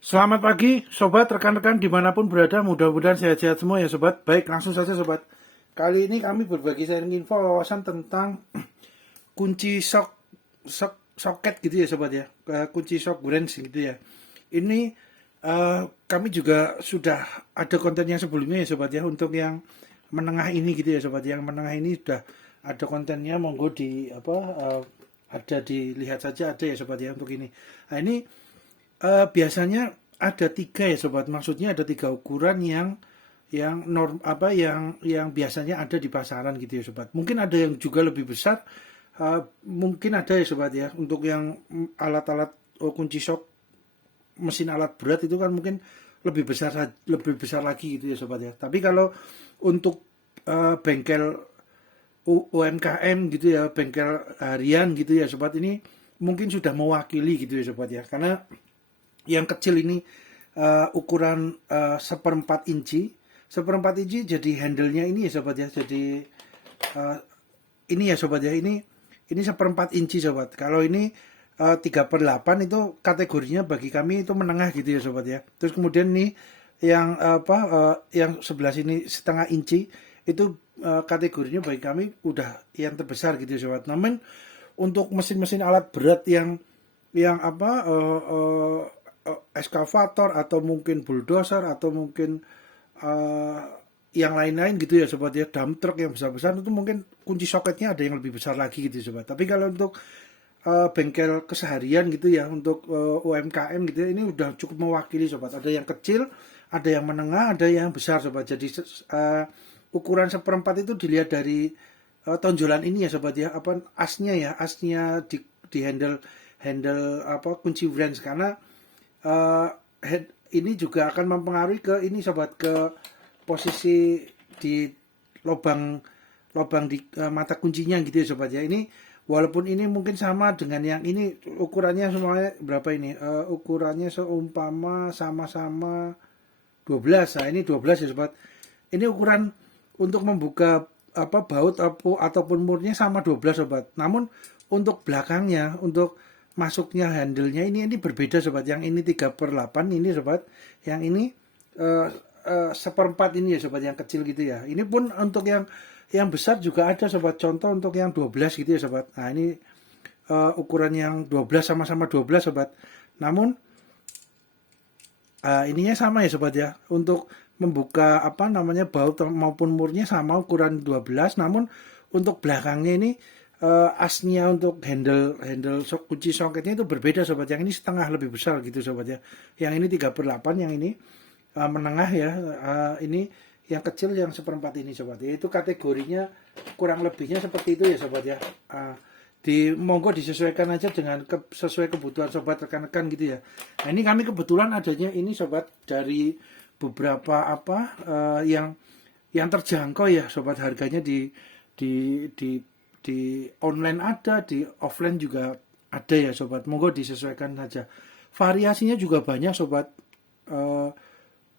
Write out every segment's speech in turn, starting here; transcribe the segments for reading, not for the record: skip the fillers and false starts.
Selamat pagi, sobat, rekan-rekan dimanapun berada, mudah-mudahan sehat-sehat semua ya sobat. Baik, langsung saja sobat. Kali ini kami berbagi sharing info wawasan tentang kunci soket gitu ya sobat ya. Kunci shock branch gitu ya. Ini kami juga sudah ada konten yang sebelumnya ya sobat ya. Untuk yang menengah ini gitu ya sobat. Yang menengah ini sudah ada kontennya, monggo di ada dilihat saja, ada ya sobat ya untuk ini. Nah ini biasanya ada tiga ya sobat, maksudnya ada tiga ukuran yang norm apa yang biasanya ada di pasaran gitu ya sobat. Mungkin ada yang juga lebih besar, mungkin ada ya sobat ya. Untuk yang alat-alat kunci shock, mesin alat berat itu kan mungkin lebih besar lagi gitu ya sobat ya. Tapi kalau untuk bengkel UMKM gitu ya, bengkel harian gitu ya sobat, ini mungkin sudah mewakili gitu ya sobat ya. Karena yang kecil ini ukuran seperempat inci. Seperempat inci jadi handle-nya ini ya sobat ya. Jadi uh, ini ya sobat ya. Ini seperempat inci sobat. Kalau ini 3/8 itu kategorinya bagi kami itu menengah gitu ya sobat ya. Terus kemudian nih yang sebelah sini setengah inci itu kategorinya bagi kami udah yang terbesar gitu ya sobat. Namun untuk mesin-mesin alat berat yang eskavator atau mungkin bulldozer atau mungkin uh, yang lain-lain gitu ya sobat ya, dump truck yang besar-besar itu mungkin kunci soketnya ada yang lebih besar lagi gitu ya sobat. Tapi kalau untuk bengkel keseharian gitu ya, untuk UMKM gitu ya, ini udah cukup mewakili sobat. Ada yang kecil, ada yang menengah, ada yang besar sobat. Jadi ukuran seperempat itu dilihat dari tonjolan ini ya sobat ya, apa asnya di handle handle kunci wrench. Karena uh, ini juga akan mempengaruhi ke ini sobat, ke posisi di lubang lubang di mata kuncinya gitu ya sobat ya. Ini walaupun ini mungkin sama dengan yang ini, ukurannya semuanya berapa ini, ukurannya seumpama sama-sama 12. Nah ini 12 ya sobat. Ini ukuran untuk membuka baut ataupun murnya sama 12 sobat. Namun untuk belakangnya, untuk masuknya handle-nya ini berbeda sobat. Yang ini 3/8 ini sobat. Yang ini uh, seperempat ini ya sobat, yang kecil gitu ya. Ini pun untuk yang besar juga ada sobat. Contoh untuk yang 12 gitu ya sobat. Nah ini ukuran yang 12, sama-sama 12 sobat. Namun ininya sama ya sobat ya. Untuk membuka baut maupun murnya sama ukuran 12. Namun untuk belakangnya ini asnya untuk handle handle kunci soketnya itu berbeda sobat. Yang ini setengah lebih besar gitu sobat ya. Yang ini 3/8, yang ini menengah ya. Ini yang kecil yang seperempat ini sobat. Itu kategorinya kurang lebihnya seperti itu ya sobat ya. Monggo disesuaikan aja dengan sesuai kebutuhan sobat, rekan-rekan gitu ya. Nah ini kami kebetulan adanya ini sobat dari beberapa yang terjangkau ya sobat, harganya di di di online ada, di offline juga ada ya sobat. Monggo disesuaikan saja. Variasinya juga banyak sobat. Eh,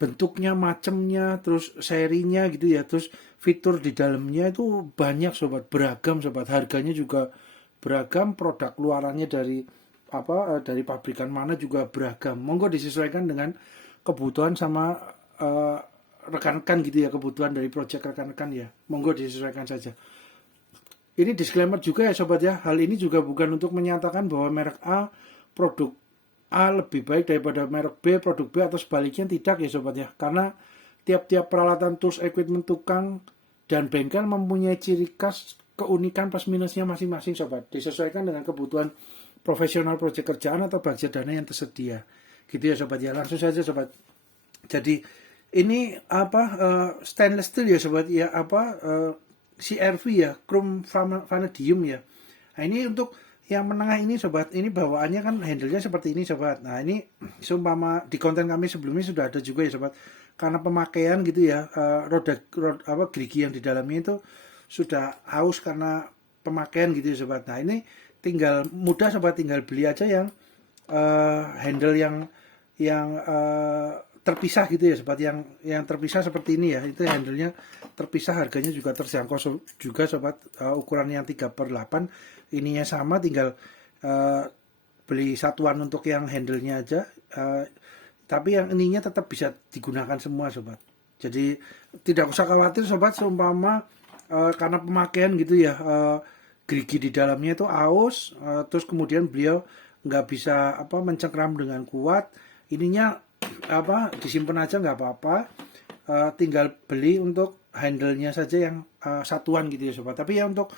Bentuknya, macamnya, terus serinya gitu ya, terus fitur di dalamnya itu banyak sobat, beragam sobat. Harganya juga beragam, produk luarannya dari pabrikan mana juga beragam. Monggo disesuaikan dengan kebutuhan sama eh, rekan-rekan gitu ya, kebutuhan dari project rekan-rekan ya. Monggo disesuaikan saja. Ini disclaimer juga ya sobat ya. Hal ini juga bukan untuk menyatakan bahwa merek A, produk A lebih baik daripada merek B, produk B, atau sebaliknya, tidak ya sobat ya. Karena tiap-tiap peralatan, tools, equipment, tukang, dan bengkel mempunyai ciri khas, keunikan plus minusnya masing-masing sobat. Disesuaikan dengan kebutuhan profesional proyek kerjaan atau budget dana yang tersedia. Gitu ya sobat ya. Langsung saja sobat. Jadi ini stainless steel ya sobat ya, CRV ya, chrome vanadium ya. Nah ini untuk yang menengah ini sobat, ini bawaannya kan handle-nya seperti ini sobat. Nah ini seumpama di konten kami sebelumnya sudah ada juga ya sobat. Karena pemakaian gitu ya, gerigi yang di dalamnya itu sudah haus karena pemakaian gitu ya sobat. Nah ini tinggal mudah sobat, tinggal beli aja yang handle yang terpisah gitu ya sobat, yang terpisah seperti ini ya. Itu handle-nya terpisah, harganya juga terjangkau juga sobat. Ukuran yang 3/8 ininya sama, tinggal beli satuan untuk yang handle-nya aja. tapi yang ininya tetap bisa digunakan semua sobat. Jadi tidak usah khawatir sobat, seumpama karena pemakaian gitu ya, gerigi di dalamnya itu aus, terus kemudian beliau nggak bisa mencengkram dengan kuat, ininya disimpan aja nggak apa-apa, tinggal beli untuk handle-nya saja yang satuan gitu ya sobat. Tapi ya untuk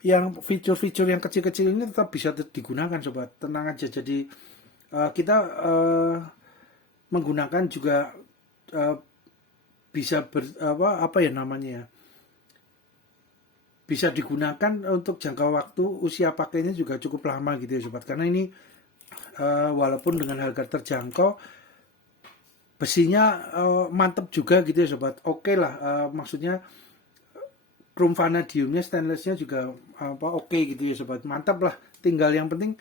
yang fitur-fitur yang kecil-kecil ini tetap bisa digunakan sobat, tenang aja. Jadi kita menggunakan juga bisa apa ya namanya ya, bisa digunakan untuk jangka waktu usia pakainya juga cukup lama gitu ya sobat, karena ini walaupun dengan harga terjangkau, besinya mantep juga gitu ya sobat. Oke lah, maksudnya chrome vanadiumnya, stainlessnya juga oke gitu ya sobat, mantap lah. Tinggal yang penting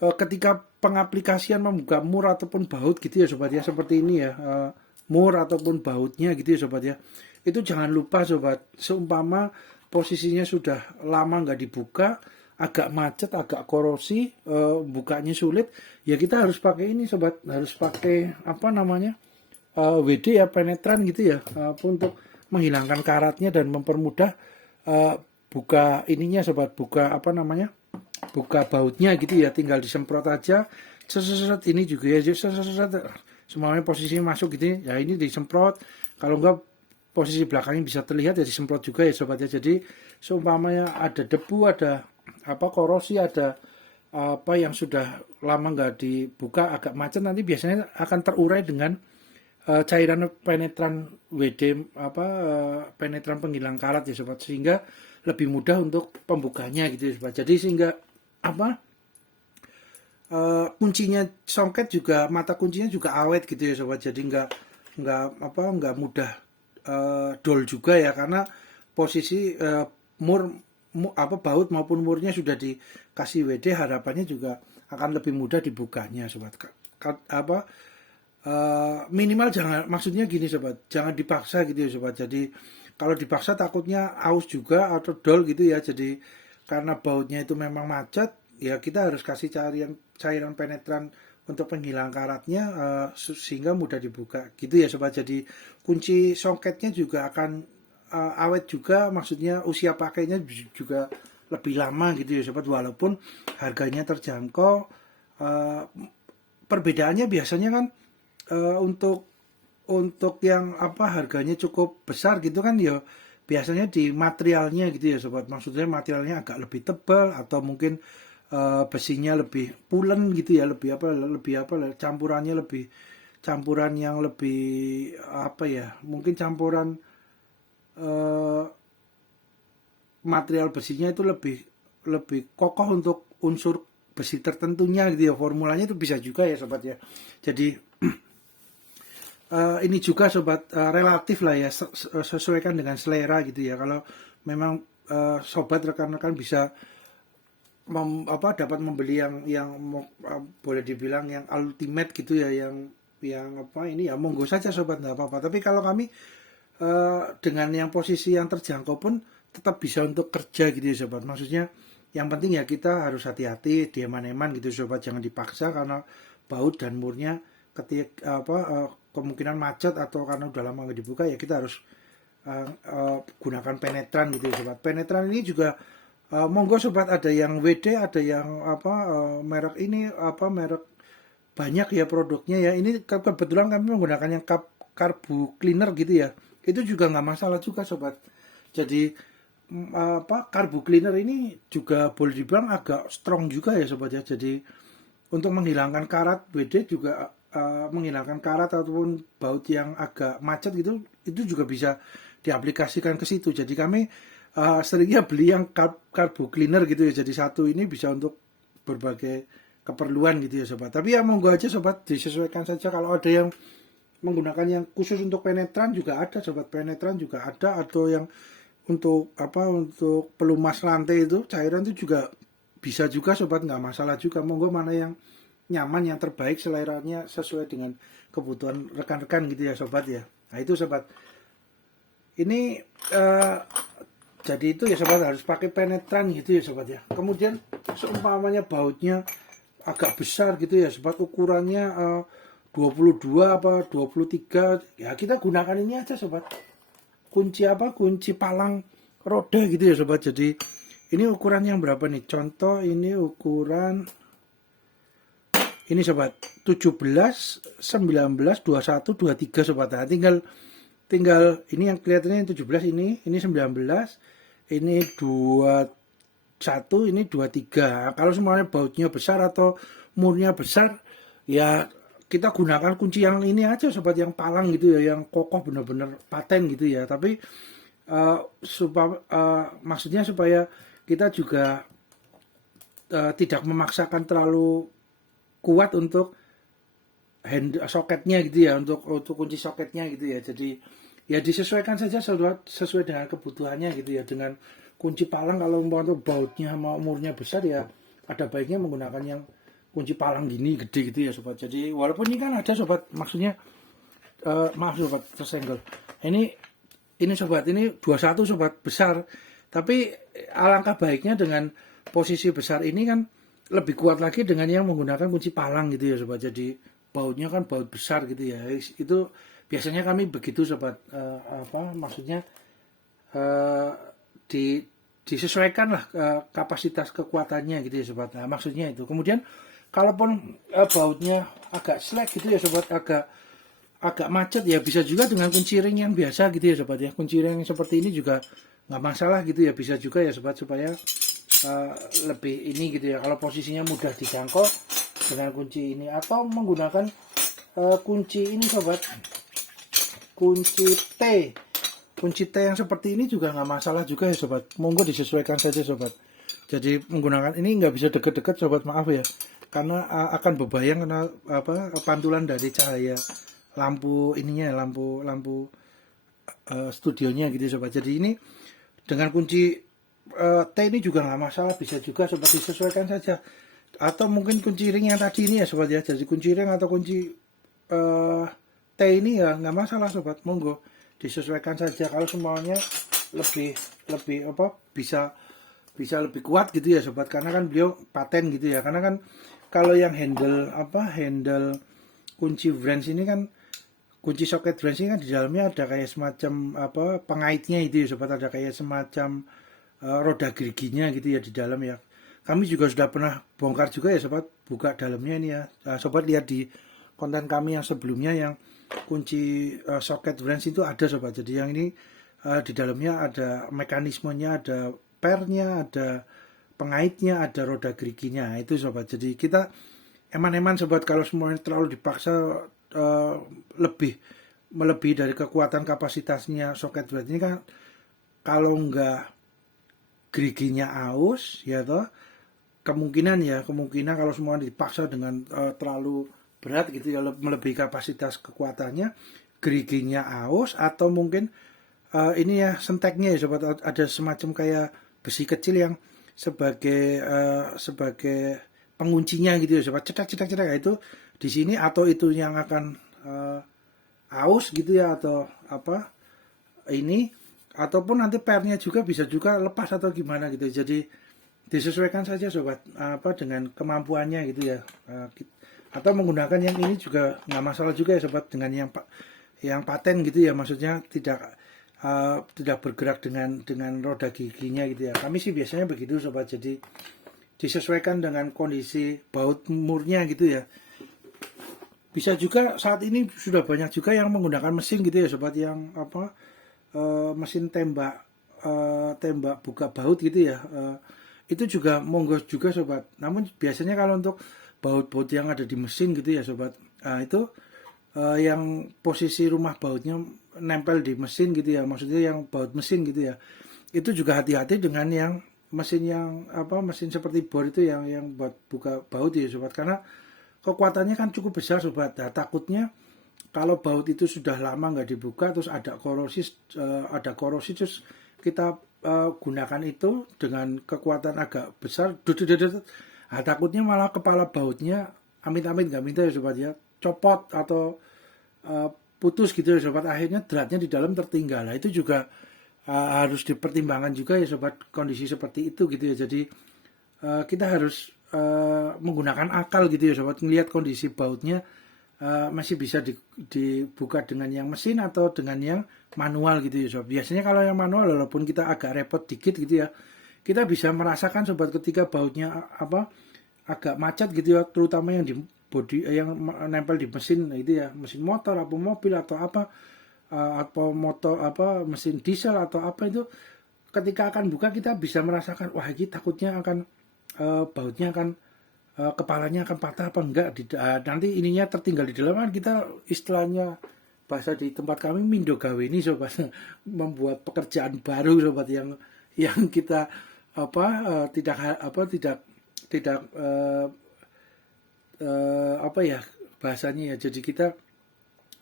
ketika pengaplikasian membuka mur ataupun baut gitu ya sobat ya, seperti ini ya, mur ataupun bautnya gitu ya sobat ya, itu jangan lupa sobat, seumpama posisinya sudah lama nggak dibuka, agak macet, agak korosi, bukanya sulit, ya kita harus pakai ini sobat, harus pakai WD ya, penetran gitu ya, untuk menghilangkan karatnya dan mempermudah buka ininya sobat, buka buka bautnya gitu ya. Tinggal disemprot aja, seset ini juga ya, seset semuanya posisinya masuk gitu ya, ini disemprot. Kalau enggak posisi belakangnya bisa terlihat ya, disemprot juga ya sobat ya. Jadi seumpamanya ada debu, ada korosi, ada yang sudah lama nggak dibuka, agak macet, nanti biasanya akan terurai dengan cairan penetran WD, penetran penghilang karat ya sobat, sehingga lebih mudah untuk pembukanya gitu ya sobat. Jadi sehingga kuncinya songket juga, mata kuncinya juga awet gitu ya sobat. Jadi nggak mudah dol juga ya, karena posisi baut maupun murnya sudah dikasih WD, harapannya juga akan lebih mudah dibukanya sobat. Minimal jangan, maksudnya gini sobat, jangan dipaksa gitu ya sobat. Jadi kalau dipaksa takutnya aus juga atau dol gitu ya. Jadi karena bautnya itu memang macet, ya kita harus kasih cairan penetran untuk penghilang karatnya, sehingga mudah dibuka gitu ya sobat. Jadi kunci songketnya juga akan awet juga, maksudnya usia pakainya juga lebih lama gitu ya sobat, walaupun harganya terjangkau. Perbedaannya biasanya kan untuk yang harganya cukup besar gitu kan ya, biasanya di materialnya gitu ya sobat, maksudnya materialnya agak lebih tebal, atau mungkin besinya lebih pulen gitu ya, lebih campuran yang lebih mungkin campuran material besinya itu lebih kokoh untuk unsur besi tertentunya gitu ya, formulanya itu bisa juga ya sobat ya. Jadi ini juga sobat, relatif lah ya, sesuaikan dengan selera gitu ya. Kalau memang sobat rekan-rekan bisa dapat membeli yang boleh dibilang yang ultimate gitu ya, yang ini ya, monggo saja sobat, nggak apa-apa. Tapi kalau kami dengan yang posisi yang terjangkau pun tetap bisa untuk kerja gitu ya sobat. Maksudnya yang penting ya kita harus hati-hati, diaman-eman gitu sobat, jangan dipaksa karena baut dan murnya ketika kemungkinan macet atau karena udah lama nggak dibuka, ya kita harus gunakan penetran gitu ya sobat. Penetran ini juga monggo sobat, ada yang WD, ada yang merek ini merek banyak ya produknya ya. Ini kebetulan kami menggunakan yang carbo cleaner gitu ya, itu juga nggak masalah juga sobat. Jadi carbo cleaner ini juga boleh dibilang agak strong juga ya sobat ya. Jadi untuk menghilangkan karat, WD juga menghilangkan karat ataupun baut yang agak macet gitu, itu juga bisa diaplikasikan ke situ. Jadi kami seringnya beli yang carbo cleaner gitu ya. Jadi satu ini bisa untuk berbagai keperluan gitu ya sobat. Tapi ya monggo aja sobat, disesuaikan saja. Kalau ada yang menggunakan yang khusus untuk penetran juga ada sobat, penetran juga ada, atau yang untuk untuk pelumas lantai itu cairan itu juga bisa juga sobat, nggak masalah juga. Monggo mana yang nyaman, yang terbaik, seleranya sesuai dengan kebutuhan rekan-rekan gitu ya sobat ya. Nah itu sobat, ini jadi itu ya sobat, harus pakai penetran gitu ya sobat ya. Kemudian seumpamanya bautnya agak besar gitu ya sobat, ukurannya 22 apa 23, ya kita gunakan ini aja sobat. Kunci apa? Kunci palang roda gitu ya sobat. Jadi ini ukuran yang berapa nih? Contoh ini ukuran ini sobat, 17, 19, 21, 23 sobat. Nah, tinggal ini yang kelihatannya yang 17 ini 19, ini 21, ini 23. Kalau semuanya bautnya besar atau murnya besar, ya kita gunakan kunci yang ini aja sobat, yang palang gitu ya, yang kokoh bener-bener paten gitu ya. Tapi maksudnya supaya kita juga tidak memaksakan terlalu kuat untuk soketnya gitu ya, untuk kunci soketnya gitu ya. Jadi ya disesuaikan saja sesuai dengan kebutuhannya gitu ya. Dengan kunci palang kalau untuk bautnya sama umurnya besar ya ada baiknya menggunakan yang kunci palang gini gede gitu ya sobat. Jadi walaupun ini kan ada sobat, maksudnya maaf sobat tersenggol. Ini sobat, ini 21 sobat besar. Tapi alangkah baiknya dengan posisi besar ini kan lebih kuat lagi dengan yang menggunakan kunci palang gitu ya sobat. Jadi bautnya kan baut besar gitu ya. Itu biasanya kami begitu sobat. Maksudnya disesuaikan lah kapasitas kekuatannya gitu ya sobat. Nah maksudnya itu. Kemudian kalaupun bautnya agak slack gitu ya sobat, agak macet ya bisa juga dengan kunci ring yang biasa gitu ya sobat ya. Kunci ring seperti ini juga nggak masalah gitu ya, bisa juga ya sobat, supaya lebih ini gitu ya. Kalau posisinya mudah dijangkau dengan kunci ini, atau menggunakan kunci ini sobat, kunci T yang seperti ini juga nggak masalah juga ya sobat. Monggo disesuaikan saja sobat. Jadi menggunakan ini nggak bisa deket-deket sobat, maaf ya, karena akan berbayang karena pantulan dari cahaya lampu ininya, lampu studionya gitu sobat. Jadi ini dengan kunci T ini juga nggak masalah, bisa juga sobat, disesuaikan saja. Atau mungkin kunci ring yang tadi ini ya sobat ya. Jadi kunci ring atau kunci T ini ya nggak masalah sobat, monggo disesuaikan saja. Kalau semuanya lebih bisa lebih kuat gitu ya sobat, karena kan beliau paten gitu ya. Karena kan kalau yang handle kunci wrench ini kan, kunci socket wrench ini kan di dalamnya ada kayak semacam pengaitnya itu ya sobat, ada kayak semacam roda geriginya gitu ya di dalam ya. Kami juga sudah pernah bongkar juga ya sobat, buka dalamnya ini ya. Sobat lihat di konten kami yang sebelumnya yang kunci socket wrench itu ada sobat. Jadi yang ini di dalamnya ada mekanismenya, ada pernya, ada pengaitnya, ada roda geriginya. Itu sobat. Jadi kita eman-eman sobat, kalau semuanya terlalu dipaksa melebihi dari kekuatan kapasitasnya socket wrench ini kan, kalau enggak geriginya aus ya toh, kemungkinan kalau semua dipaksa dengan terlalu berat gitu ya, melebihi kapasitas kekuatannya, geriginya aus, atau mungkin ini ya senteknya ya sobat, ada semacam kayak besi kecil yang sebagai penguncinya gitu ya sobat, cetak itu di sini, atau itu yang akan aus gitu ya, atau ini, ataupun nanti pernya juga bisa juga lepas atau gimana gitu. Jadi disesuaikan saja sobat dengan kemampuannya gitu ya. Atau menggunakan yang ini juga nggak masalah juga ya sobat, dengan yang paten gitu ya, maksudnya tidak bergerak dengan roda giginya gitu ya. Kami sih biasanya begitu sobat. Jadi disesuaikan dengan kondisi baut murnya gitu ya. Bisa juga saat ini sudah banyak juga yang menggunakan mesin gitu ya sobat, yang mesin tembak buka baut gitu ya. Itu juga monggo juga sobat. Namun biasanya kalau untuk baut-baut yang ada di mesin gitu ya sobat, itu yang posisi rumah bautnya nempel di mesin gitu ya, maksudnya yang baut mesin gitu ya, itu juga hati-hati dengan yang mesin seperti bor itu yang buat buka baut ya sobat, karena kekuatannya kan cukup besar sobat. Nah, takutnya kalau baut itu sudah lama nggak dibuka, terus ada korosi terus kita gunakan itu dengan kekuatan agak besar, takutnya malah kepala bautnya amit-amit nggak minta ya sobat ya, copot atau putus gitu ya sobat, akhirnya dratnya di dalam tertinggal. Nah, itu juga harus dipertimbangkan juga ya sobat, kondisi seperti itu gitu ya. Jadi kita harus menggunakan akal gitu ya sobat, ngelihat kondisi bautnya masih bisa dibuka dengan yang mesin atau dengan yang manual gitu ya sobat. Biasanya kalau yang manual walaupun kita agak repot dikit gitu ya, kita bisa merasakan sobat ketika bautnya agak macet gitu ya, terutama yang di bodi yang nempel di mesin itu ya, mesin motor atau mobil atau atau motor mesin diesel atau apa itu, ketika akan buka kita bisa merasakan wah ini takutnya akan bautnya akan kepalanya akan patah apa enggak nanti ininya tertinggal di dalam, kan kita istilahnya bahasa di tempat kami mindo gawe ini sobat, membuat pekerjaan baru sobat yang kita tidak bahasanya ya, jadi kita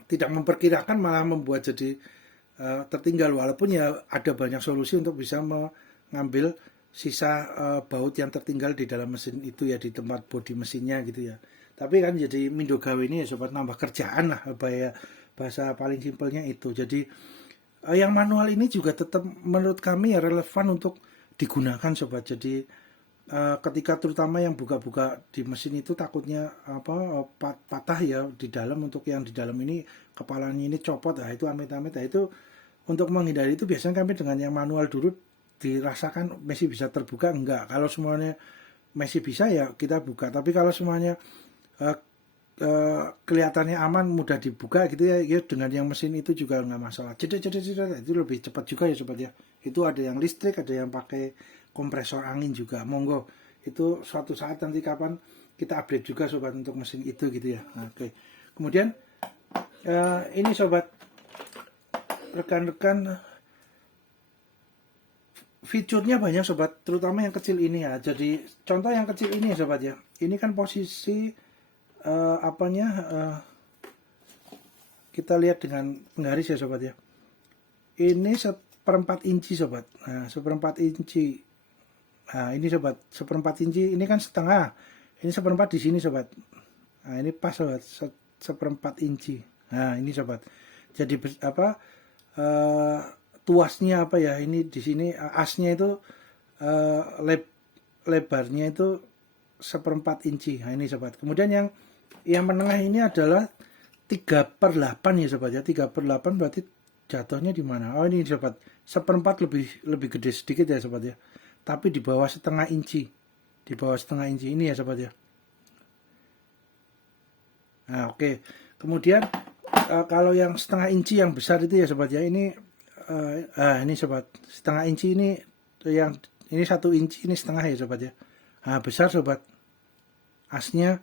tidak memperkirakan malah membuat jadi tertinggal, walaupun ya ada banyak solusi untuk bisa mengambil sisa baut yang tertinggal di dalam mesin itu ya, di tempat bodi mesinnya gitu ya. Tapi kan jadi mindo gawe ini ya sobat, nambah kerjaan lah bahasa paling simpelnya itu. Jadi yang manual ini juga tetap menurut kami ya relevan untuk digunakan sobat. Jadi ketika terutama yang buka-buka di mesin itu takutnya patah ya di dalam, untuk yang di dalam ini kepalanya ini copot, itu amit-amit, itu untuk menghindari itu biasanya kami dengan yang manual dulu dirasakan masih bisa terbuka enggak. Kalau semuanya masih bisa ya kita buka, tapi kalau semuanya kelihatannya aman mudah dibuka gitu ya, dengan yang mesin itu juga enggak masalah. Cedet itu lebih cepat juga ya sobat ya. Itu ada yang listrik, ada yang pakai kompresor angin juga, monggo itu suatu saat nanti kapan kita update juga sobat untuk mesin itu gitu ya. Oke. Kemudian ini sobat, rekan-rekan, fiturnya banyak sobat, terutama yang kecil ini ya. Jadi contoh yang kecil ini ya sobat ya, ini kan posisi kita lihat dengan penggaris ya sobat ya. Ini 1/4 inci sobat. Nah 1/4 inci. Nah ini sobat 1/4 inci, ini kan setengah, ini 1/4 di sini sobat. Nah ini pas sobat, 1/4 inci. Nah ini sobat, jadi tuasnya ini di sini asnya itu lebarnya itu 1/4 inci. Nah ini sobat. Kemudian yang menengah ini adalah 3/8 ya sobat ya. 3/8 berarti jatuhnya di mana? Oh ini sobat, 1/4 lebih gede sedikit ya sobat ya. Tapi di bawah 0,5 inci. Di bawah 0,5 inci ini ya sobat ya. Nah oke. Kemudian kalau yang 0,5 inci yang besar itu ya sobat ya, ini ini sobat, 0,5 inci ini, yang ini 1 inci, ini setengah ya sobat ya. Nah besar sobat, asnya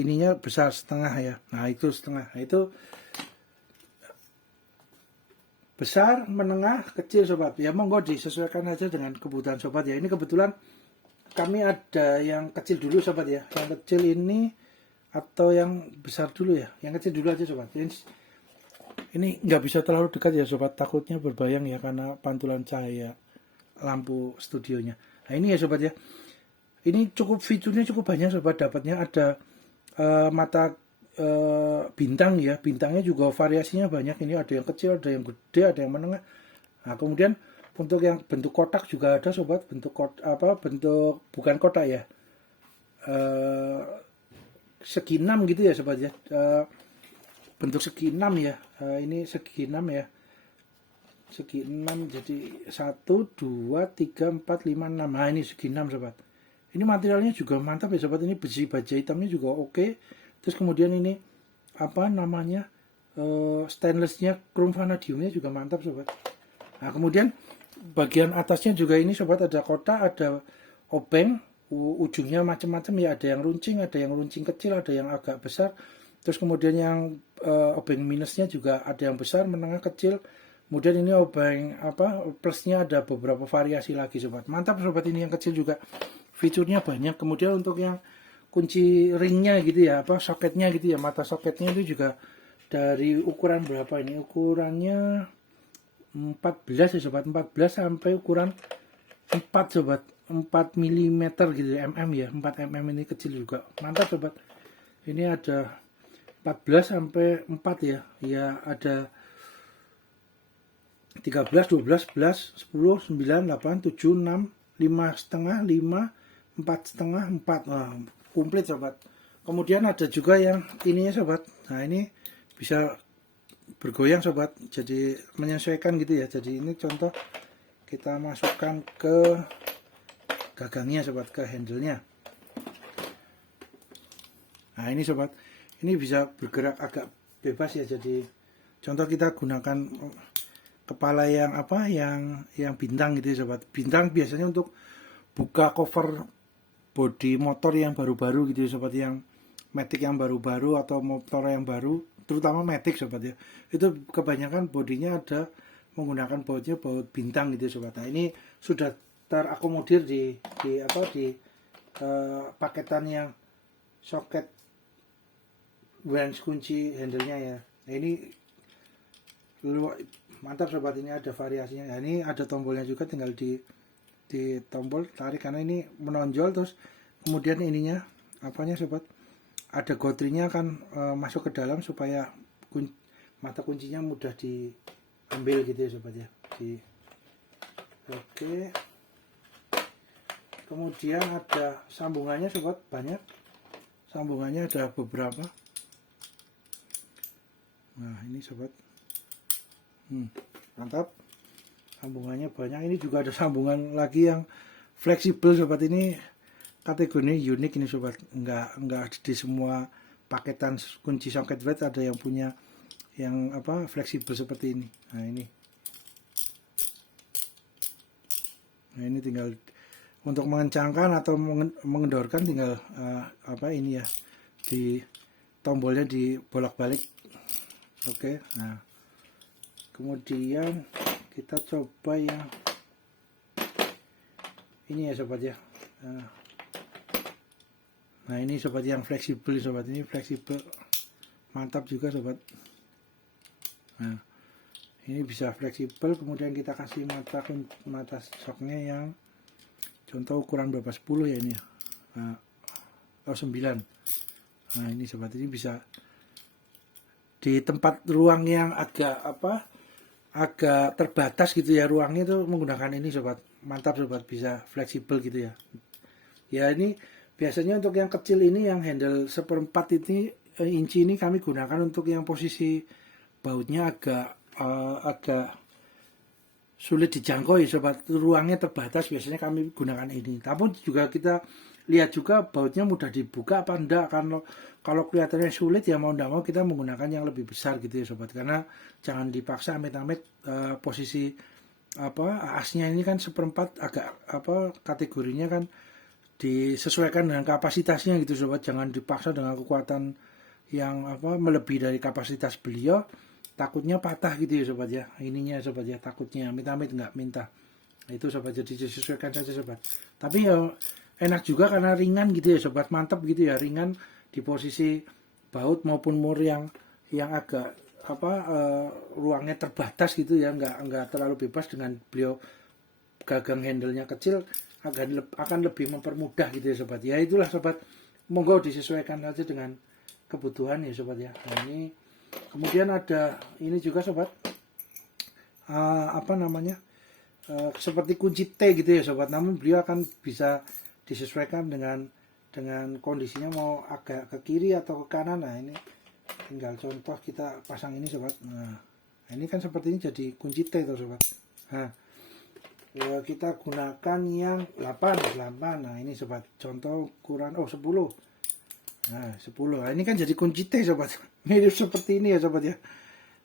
ininya besar setengah ya. Nah itu setengah. Nah itu besar, menengah, kecil sobat ya, monggo disesuaikan aja dengan kebutuhan sobat ya. Ini kebetulan kami ada yang kecil dulu sobat ya, yang kecil ini atau yang besar dulu ya, yang kecil dulu aja sobat. Ini nggak bisa terlalu dekat ya sobat, takutnya berbayang ya karena pantulan cahaya lampu studionya. Nah ini ya sobat ya, ini cukup fiturnya cukup banyak sobat, dapatnya ada mata bintang ya, bintangnya juga variasinya banyak. Ini ada yang kecil, ada yang gede, ada yang menengah. Nah kemudian untuk yang bentuk kotak juga ada sobat, bentuk bentuk bukan kotak ya, segi 6 gitu ya sobat ya, bentuk segi 6 ya. Ini segi 6 ya, segi 6, jadi 1, 2, 3, 4, 5, 6. Nah ini segi 6 sobat. Ini materialnya juga mantap ya sobat, ini besi baja hitamnya juga oke. Terus kemudian ini stainlessnya, chrome vanadiumnya juga mantap sobat. Nah kemudian bagian atasnya juga ini sobat, ada kotak, ada obeng, ujungnya macam-macam ya, ada yang runcing kecil, ada yang agak besar. Terus kemudian yang obeng minusnya juga ada yang besar, menengah, kecil. Kemudian ini obeng plusnya ada beberapa variasi lagi sobat. Mantap sobat, ini yang kecil juga fiturnya banyak. Kemudian untuk yang kunci ringnya gitu ya, soketnya gitu ya, mata soketnya itu juga dari ukuran berapa ini? Ukurannya 14 ya sobat, 14 sampai ukuran 4 sobat, 4 mm gitu ya, mm ya, 4 mm ini kecil juga. Mantap sobat. Ini ada 14 sampai 4 ya. Ya ada 13, 12, 11, 10, 9, 8, 7, 6, 5,5, 5, 4,5, 4. Nah, komplit sobat. Kemudian ada juga yang ininya sobat. Nah ini bisa bergoyang sobat, jadi menyesuaikan gitu ya. Jadi ini contoh kita masukkan ke gagangnya sobat, ke handle-nya. Nah ini sobat, ini bisa bergerak agak bebas ya. Jadi contoh kita gunakan kepala yang apa, yang bintang gitu ya sobat. Bintang biasanya untuk buka cover bodi motor yang baru-baru gitu ya sobat, yang Matic yang baru-baru atau motor yang baru, terutama Matic sobat ya. Itu kebanyakan bodinya ada menggunakan bautnya baut bintang gitu ya sobat. Nah ini sudah terakomodir di paketan yang soket branch kunci handle-nya ya. Nah ini mantap sobat, ini ada variasinya. Nah ini ada tombolnya juga, tinggal di tombol tarik, karena ini menonjol. Terus kemudian ininya apanya sobat, ada gotrinya kan masuk ke dalam supaya mata kuncinya mudah diambil gitu ya sobat ya. Oke. Kemudian ada sambungannya sobat, banyak sambungannya, ada beberapa. Nah ini sobat, mantap, sambungannya banyak. Ini juga ada sambungan lagi yang fleksibel sobat, ini kategorinya unik ini sobat, enggak di semua paketan kunci socket weight ada yang punya yang apa fleksibel seperti ini. Nah ini tinggal untuk mengencangkan atau mengendorkan, tinggal ini ya, di tombolnya dibolak-balik. Oke. Nah kemudian kita coba yang ini ya sobat ya. Nah ini sobat yang fleksibel sobat, ini fleksibel, mantap juga sobat. Nah ini bisa fleksibel. Kemudian kita kasih mata soknya yang contoh ukuran berapa, 10 ya ini ya, atau 9. Nah ini sobat, ini bisa di tempat ruang yang agak terbatas gitu ya ruangnya, itu menggunakan ini sobat, mantap sobat, bisa fleksibel gitu ya. Ya ini biasanya untuk yang kecil ini, yang handle 1/4 inci ini kami gunakan untuk yang posisi bautnya agak sulit dijangkau ya sobat, ruangnya terbatas, biasanya kami gunakan ini. Tapi juga kita lihat juga bautnya mudah dibuka apa enggak, kalau kelihatannya sulit ya mau enggak mau kita menggunakan yang lebih besar gitu ya sobat, karena jangan dipaksa amit-amit posisi asnya ini kan 1/4, agak kategorinya kan disesuaikan dengan kapasitasnya gitu sobat, jangan dipaksa dengan kekuatan yang melebihi dari kapasitas beliau, takutnya patah gitu ya sobat ya, ininya sobat ya, takutnya amit-amit nggak minta. Nah, itu sobat, jadi disesuaikan saja sobat. Tapi ya enak juga karena ringan gitu ya sobat, mantap gitu ya, ringan di posisi baut maupun mur yang agak ruangnya terbatas gitu ya, nggak terlalu bebas. Dengan beliau gagang handle-nya kecil akan lebih mempermudah gitu ya sobat ya. Itulah sobat, monggo disesuaikan aja dengan kebutuhan ya sobat ya. Nah ini kemudian ada ini juga sobat, seperti kunci T gitu ya sobat, namun beliau akan bisa disesuaikan dengan kondisinya, mau agak ke kiri atau ke kanan. Nah ini tinggal contoh kita pasang ini sobat. Nah ini kan seperti ini jadi kunci T tuh sobat. Nah ya, kita gunakan yang 8. Nah ini sobat, contoh ukuran 10. Nah 10. Nah, ini kan jadi kunci T sobat, mirip seperti ini ya sobat ya,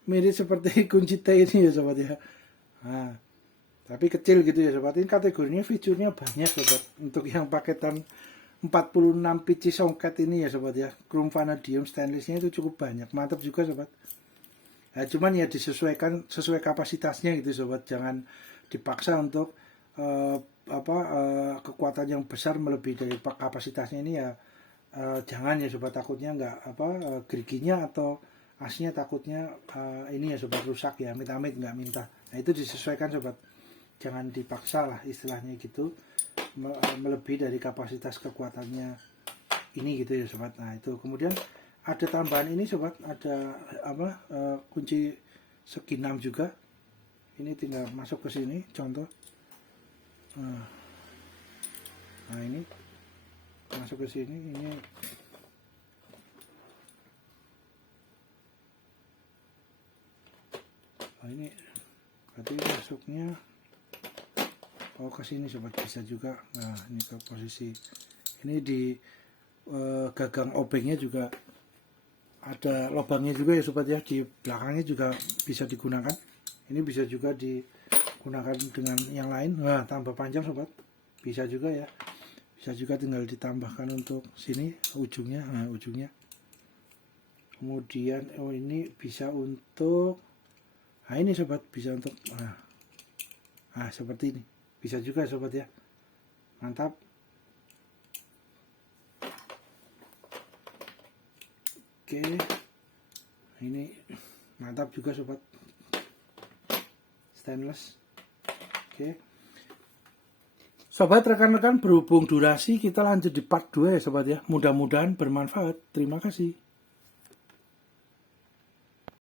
mirip seperti kunci T ini ya sobat ya. Nah tapi kecil gitu ya sobat. Ini kategorinya fiturnya banyak sobat, untuk yang paketan 46 pitch socket ini ya sobat ya, chrome vanadium stainlessnya itu cukup banyak, mantap juga sobat. Nah, cuman ya disesuaikan sesuai kapasitasnya gitu sobat, jangan dipaksa untuk kekuatan yang besar melebihi dari kapasitasnya ini ya. Jangan ya sobat, takutnya nggak geriginya atau asnya takutnya ini ya sobat rusak ya, amit-amit nggak minta. Nah itu disesuaikan sobat, jangan dipaksa lah istilahnya gitu, melebihi dari kapasitas kekuatannya ini gitu ya sobat. Nah itu kemudian ada tambahan ini sobat, ada kunci segi 6 juga. Ini tinggal masuk ke sini contoh. Nah ini masuk ke sini, ini Oh, ini berarti masuknya ke sini sobat, bisa juga. Nah, ini ke posisi ini di gagang obengnya juga ada lubangnya juga ya sobat ya, di belakangnya juga bisa digunakan. Ini bisa juga digunakan dengan yang lain. Nah, tambah panjang sobat, bisa juga ya, bisa juga tinggal ditambahkan untuk sini ujungnya. Nah, ujungnya kemudian ini bisa untuk, nah ini sobat, bisa untuk nah seperti ini, bisa juga sobat ya, mantap. Oke, ini mantap juga sobat, stainless. Oke sobat, rekan-rekan, berhubung durasi, kita lanjut di part 2 ya sobat ya. Mudah-mudahan bermanfaat. Terima kasih.